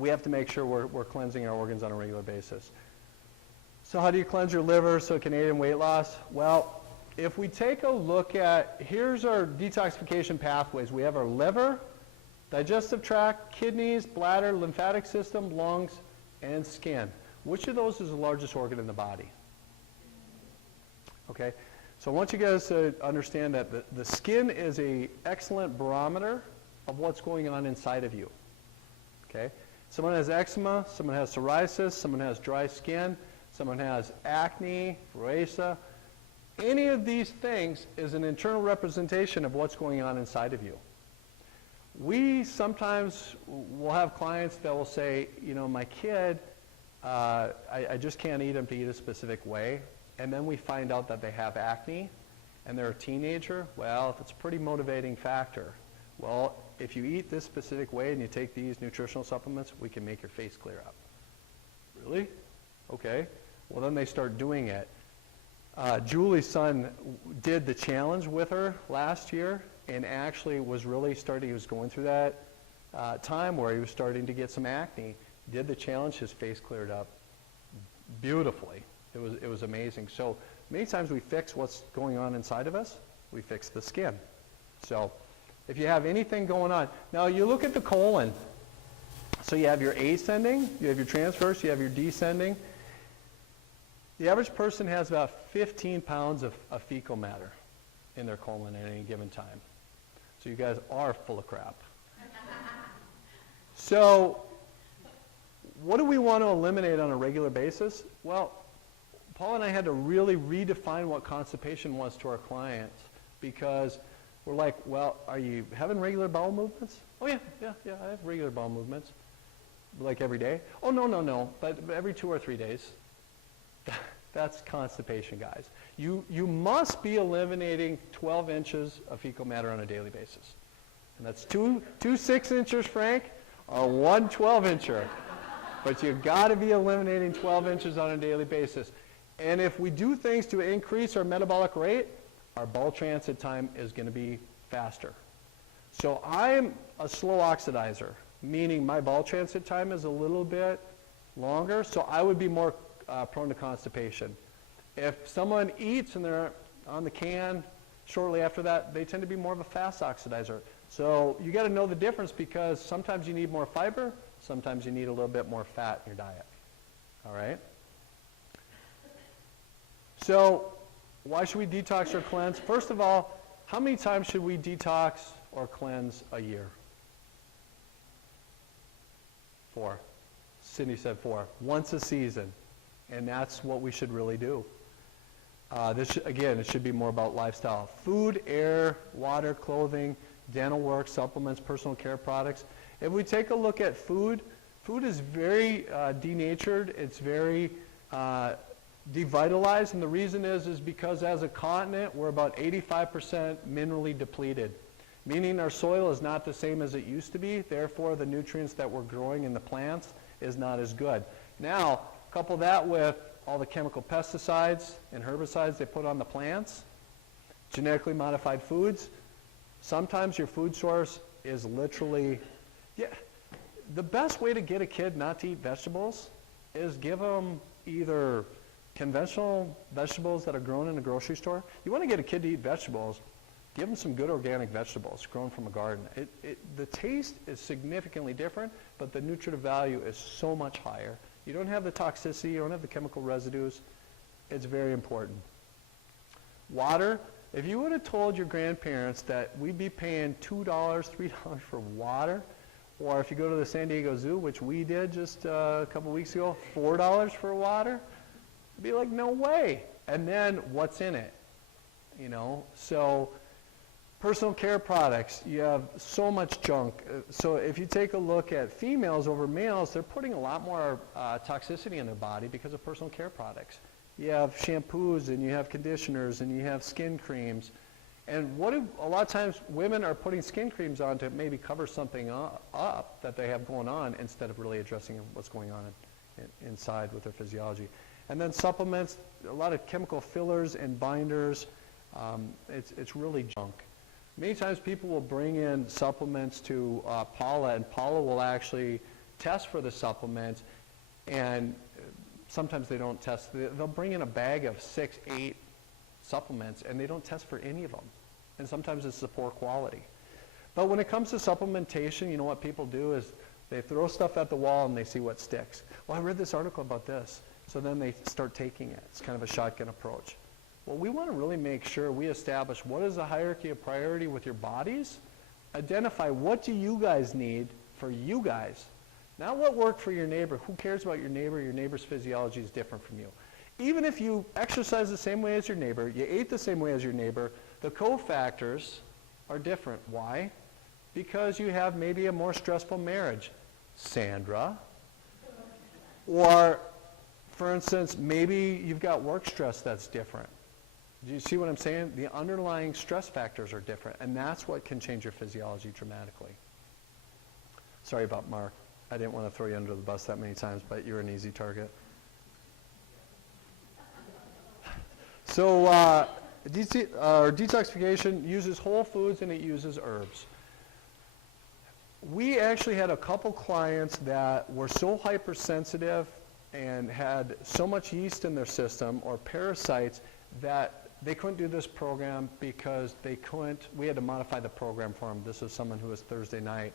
we have to make sure we're cleansing our organs on a regular basis. So how do you cleanse your liver so it can aid in weight loss? Well, if we take a look at, here's our detoxification pathways. We have our liver, digestive tract, kidneys, bladder, lymphatic system, lungs, and skin. Which of those is the largest organ in the body? Okay, so I want you guys to understand that the skin is an excellent barometer of what's going on inside of you. Okay, someone has eczema, someone has psoriasis, someone has dry skin, someone has acne, rosacea. Any of these things is an internal representation of what's going on inside of you. We sometimes will have clients that will say, you know, my kid, I just can't eat them to eat a specific way. And then we find out that they have acne and they're a teenager. Well, it's a pretty motivating factor. Well, if you eat this specific way and you take these nutritional supplements, we can make your face clear up. Really? Okay. Well, then they start doing it. Julie's son did the challenge with her last year and actually was really he was going through that time where he was starting to get some acne. Did the challenge, his face cleared up beautifully. It was amazing. So many times we fix what's going on inside of us, we fix the skin. So if you have anything going on, now you look at the colon. So you have your ascending, you have your transverse, you have your descending. The average person has about 15 pounds of fecal matter in their colon at any given time. So you guys are full of crap. So what do we want to eliminate on a regular basis? Well, Paul and I had to really redefine what constipation was to our clients because we're like, well, are you having regular bowel movements? Oh, yeah, I have regular bowel movements. Like every day? Oh, no, but every 2 or 3 days. That's constipation, guys. You must be eliminating 12 inches of fecal matter on a daily basis. And that's two 6-inchers, Frank, or one 12-incher. But you've got to be eliminating 12 inches on a daily basis. And if we do things to increase our metabolic rate, our bowel transit time is going to be faster. So I'm a slow oxidizer, meaning my bowel transit time is a little bit longer, so I would be more prone to constipation. If someone eats and they're on the can shortly after that, they tend to be more of a fast oxidizer. So you got to know the difference because sometimes you need more fiber, sometimes you need a little bit more fat in your diet. All right? So why should we detox or cleanse? First of all, how many times should we detox or cleanse a year? 4. Cindy said 4. Once a season. And that's what we should really do. Again, it should be more about lifestyle. Food, air, water, clothing, dental work, supplements, personal care products. If we take a look at food, food is very denatured. It's very devitalized, and the reason is because as a continent, we're about 85% minerally depleted, meaning our soil is not the same as it used to be. Therefore, the nutrients that we're growing in the plants is not as good. Now, couple that with all the chemical pesticides and herbicides they put on the plants, genetically modified foods. Sometimes your food source is literally, the best way to get a kid not to eat vegetables is give them either conventional vegetables that are grown in a grocery store. You want to get a kid to eat vegetables, give them some good organic vegetables grown from a garden. The taste is significantly different, but the nutritive value is so much higher. You don't have the toxicity, you don't have the chemical residues. It's very important. Water, if you would have told your grandparents that we'd be paying $2, $3 for water, or if you go to the San Diego Zoo, which we did just a couple weeks ago, $4 for water, you'd be like, no way. And then what's in it? You know, so personal care products, you have so much junk. So if you take a look at females over males, they're putting a lot more toxicity in their body because of personal care products. You have shampoos and you have conditioners and you have skin creams. And a lot of times women are putting skin creams on to maybe cover something up that they have going on instead of really addressing what's going on inside with their physiology. And then supplements, a lot of chemical fillers and binders. It's really junk. Many times people will bring in supplements to Paula, and Paula will actually test for the supplements, and sometimes they don't test. They'll bring in a bag of 6, 8 supplements, and they don't test for any of them. And sometimes it's the poor quality. But when it comes to supplementation, you know what people do is they throw stuff at the wall and they see what sticks. Well, I read this article about this. So then they start taking it. It's kind of a shotgun approach. Well, we want to really make sure we establish what is the hierarchy of priority with your bodies, identify what do you guys need for you guys, not what worked for your neighbor. Who cares about your neighbor? Your neighbor's physiology is different from you. Even if you exercise the same way as your neighbor, you ate the same way as your neighbor, the cofactors are different. Why? Because you have maybe a more stressful marriage, Sandra. Or, for instance, maybe you've got work stress that's different. Do you see what I'm saying? The underlying stress factors are different, and that's what can change your physiology dramatically. Sorry about Mark. I didn't want to throw you under the bus that many times, but you're an easy target. So detoxification uses whole foods and it uses herbs. We actually had a couple clients that were so hypersensitive and had so much yeast in their system or parasites that they couldn't do this program because we had to modify the program for them. This was someone who was Thursday night.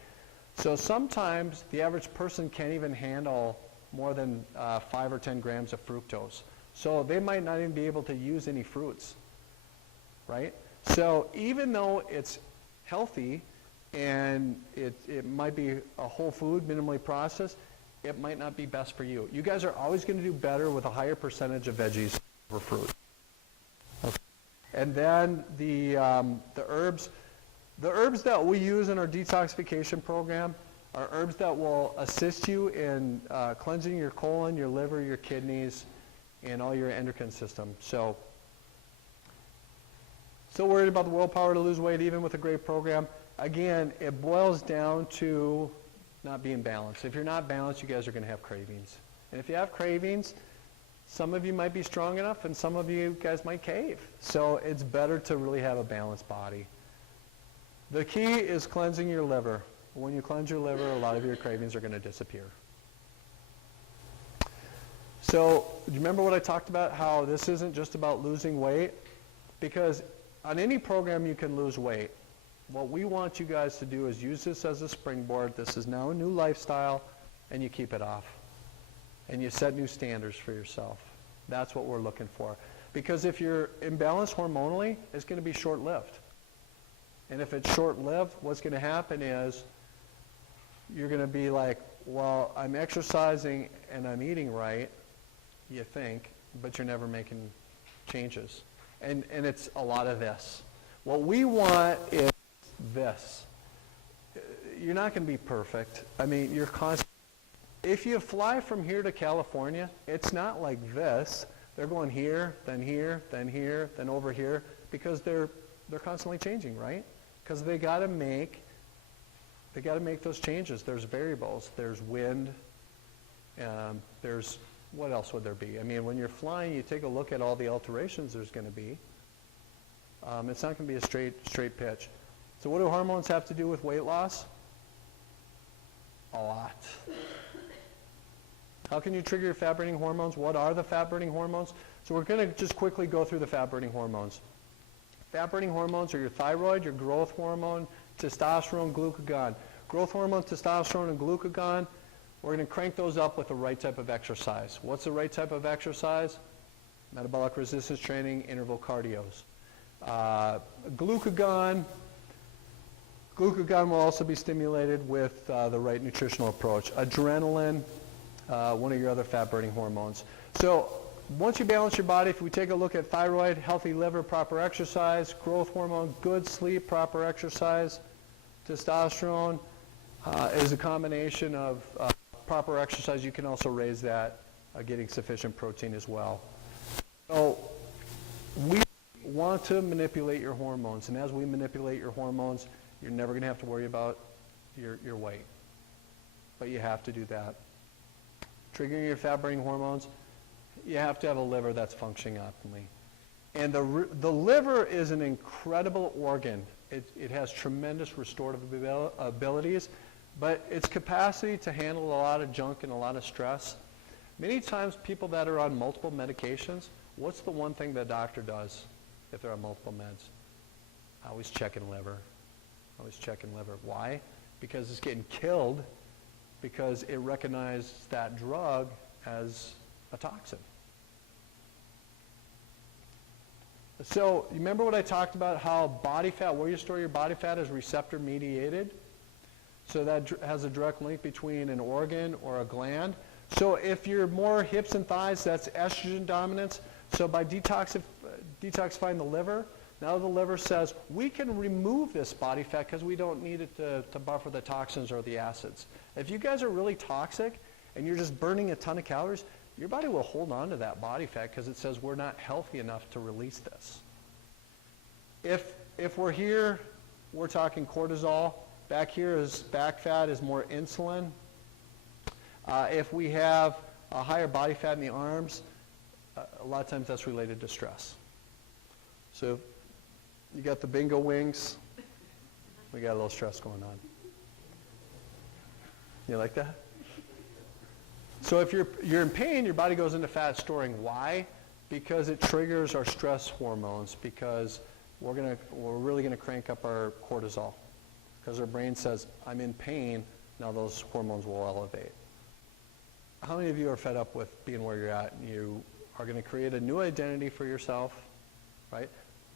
So sometimes the average person can't even handle more than 5 or 10 grams of fructose. So they might not even be able to use any fruits, right? So even though it's healthy and it might be a whole food, minimally processed, it might not be best for you. You guys are always going to do better with a higher percentage of veggies over fruit. Okay. And then the herbs that we use in our detoxification program are herbs that will assist you in cleansing your colon, your liver, your kidneys, and all your endocrine system. So worried about the willpower to lose weight even with a great program? Again, it boils down to not being balanced. If you're not balanced, you guys are going to have cravings. And if you have cravings, some of you might be strong enough and some of you guys might cave. So it's better to really have a balanced body. The key is cleansing your liver. When you cleanse your liver, a lot of your cravings are going to disappear. So, do you remember what I talked about, how this isn't just about losing weight? Because on any program you can lose weight. What we want you guys to do is use this as a springboard. This is now a new lifestyle, and you keep it off. And you set new standards for yourself. That's what we're looking for. Because if you're imbalanced hormonally, it's going to be short-lived. And if it's short-lived, what's going to happen is you're going to be like, well, I'm exercising and I'm eating right, you think, but you're never making changes. And it's a lot of this. What we want is this. You're not going to be perfect. I mean, you're constant. If you fly from here to California, it's not like this. They're going here, then here, then here, then over here, because they're constantly changing, right? Because they got to make those changes. There's variables. There's wind. There's what else would there be? I mean, when you're flying, you take a look at all the alterations there's going to be. It's not going to be a straight pitch. So what do hormones have to do with weight loss? A lot. How can you trigger your fat-burning hormones? What are the fat-burning hormones? So we're going to just quickly go through the fat-burning hormones. Fat-burning hormones are your thyroid, your growth hormone, testosterone, glucagon. Growth hormone, testosterone, and glucagon, we're going to crank those up with the right type of exercise. What's the right type of exercise? Metabolic resistance training, interval cardios. Glucagon will also be stimulated with the right nutritional approach. Adrenaline, one of your other fat-burning hormones. So once you balance your body, if we take a look at thyroid, healthy liver, proper exercise, growth hormone, good sleep, proper exercise, testosterone is a combination of proper exercise. You can also raise that, getting sufficient protein as well. So we want to manipulate your hormones, and as we manipulate your hormones, you're never going to have to worry about your weight. But you have to do that. Triggering your fat-burning hormones, you have to have a liver that's functioning optimally. And the liver is an incredible organ. It has tremendous restorative abilities, but its capacity to handle a lot of junk and a lot of stress. Many times people that are on multiple medications, what's the one thing the doctor does if they're on multiple meds? Always checking liver. Always checking liver. Why? Because it's getting killed because it recognized that drug as a toxin. So you remember what I talked about, how body fat, where you store your body fat is receptor mediated. So that has a direct link between an organ or a gland. So if you're more hips and thighs, that's estrogen dominance. So by detoxifying the liver, now the liver says, we can remove this body fat because we don't need it to buffer the toxins or the acids. If you guys are really toxic and you're just burning a ton of calories, your body will hold on to that body fat because it says we're not healthy enough to release this. If we're here, we're talking cortisol. Back here is back fat is more insulin. If we have a higher body fat in the arms, a lot of times that's related to stress. So you got the bingo wings. We got a little stress going on. You like that? So if you're in pain, your body goes into fat storing. Why? Because it triggers our stress hormones, because we're really going to crank up our cortisol. Because our brain says, I'm in pain, now those hormones will elevate. How many of you are fed up with being where you're at, and you are going to create a new identity for yourself, right?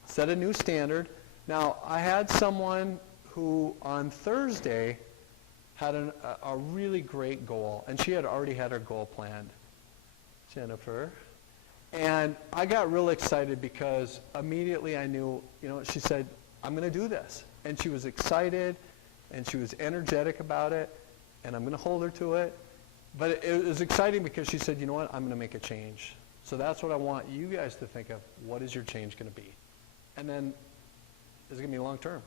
Set a new standard. Now, I had someone who on Thursday had a really great goal, and she had already had her goal planned. Jennifer. And I got real excited because immediately I knew, she said, I'm going to do this. And she was excited, and she was energetic about it, and I'm going to hold her to it. But it was exciting because she said, you know what, I'm going to make a change. So that's what I want you guys to think of. What is your change going to be? And then, is it going to be long term?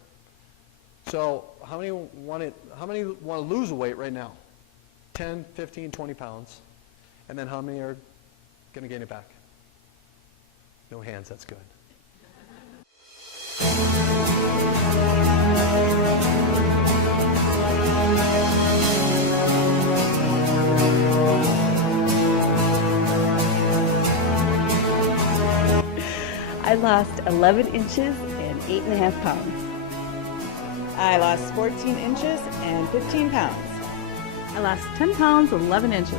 So how many want to lose weight right now? 10, 15, 20 pounds. And then how many are going to gain it back? No hands, that's good. I lost 11 inches and 8.5 pounds. I lost 14 inches and 15 pounds. I lost 10 pounds, 11 inches.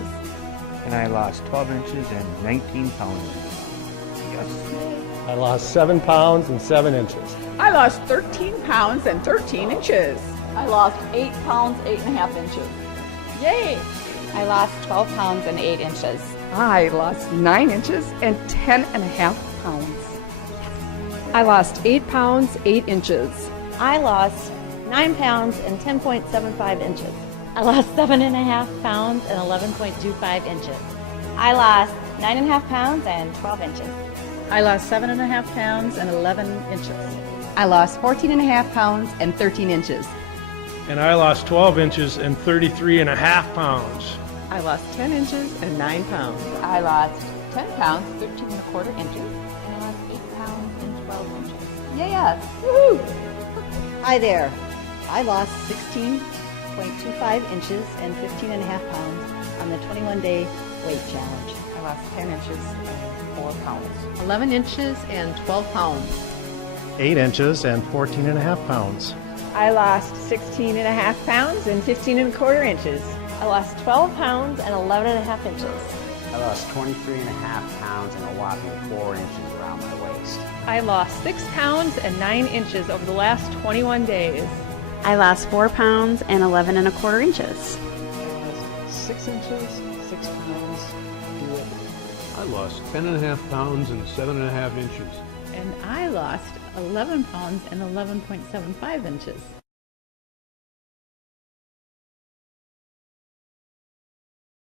And I lost 12 inches and 19 pounds. Yes. I lost 7 pounds and 7 inches. I lost 13 pounds and 13 inches. I lost 8 pounds, 8.5 inches. Yay! I lost 12 pounds and 8 inches. I lost 9 inches and 10.5 pounds. I lost 8 pounds, 8 inches. I lost 9 pounds and 10.75 inches. I lost 7.5 pounds and 11.25 inches. I lost 9.5 pounds and 12 inches. I lost 7.5 pounds and 11 inches. I lost 14.5 pounds and 13 inches. And I lost 12 inches and 33.5 pounds. I lost 10 inches and 9 pounds. I lost 10 pounds, 13.25 inches. And I lost 8 pounds and 12 inches. Yes! Woohoo! Hi there. I lost 16.25 inches and 15.5 pounds on the 21-day weight challenge. I lost 10 inches and 4 pounds. 11 inches and 12 pounds. 8 inches and 14.5 pounds. I lost 16.5 pounds and 15.25 inches. I lost 12 pounds and 11.5 inches. I lost 23.5 pounds and a whopping 4 inches around my waist. I lost 6 pounds and 9 inches over the last 21 days. I lost 4 pounds and 11.25 inches. I lost 6 inches, 6 pounds. Do it. I lost 10.5 pounds and 7.5 inches. And I lost 11 pounds and 11.75 inches.